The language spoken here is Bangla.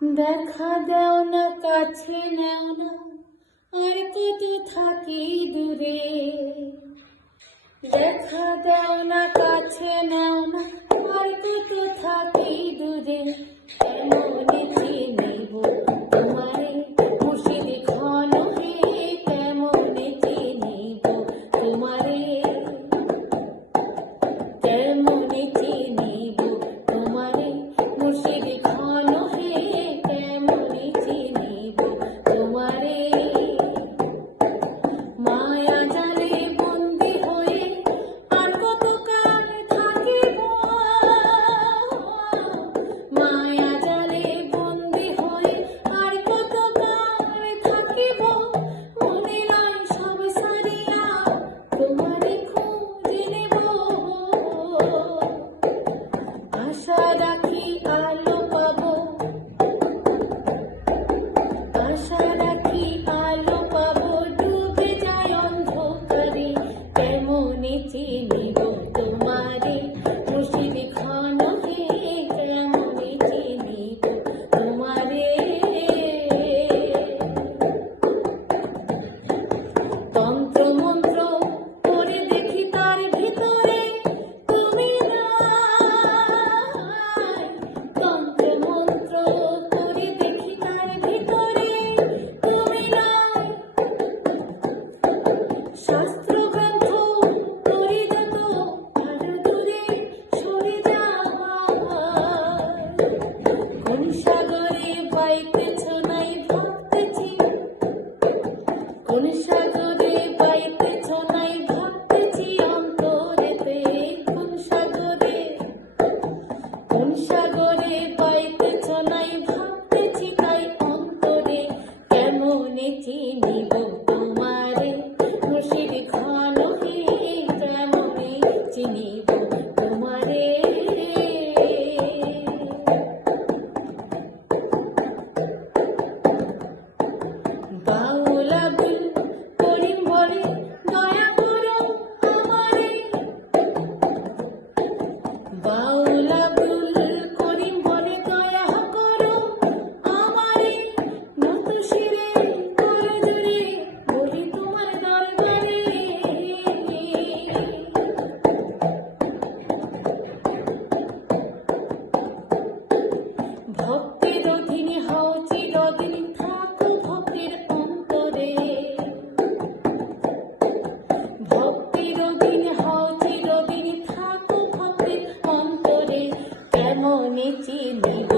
দেখা দেও না, কাছে নেও না, আর কত থাকি দূরে। দেখা দেও না, কাছে নেও না உத்தம் মনে চিনিব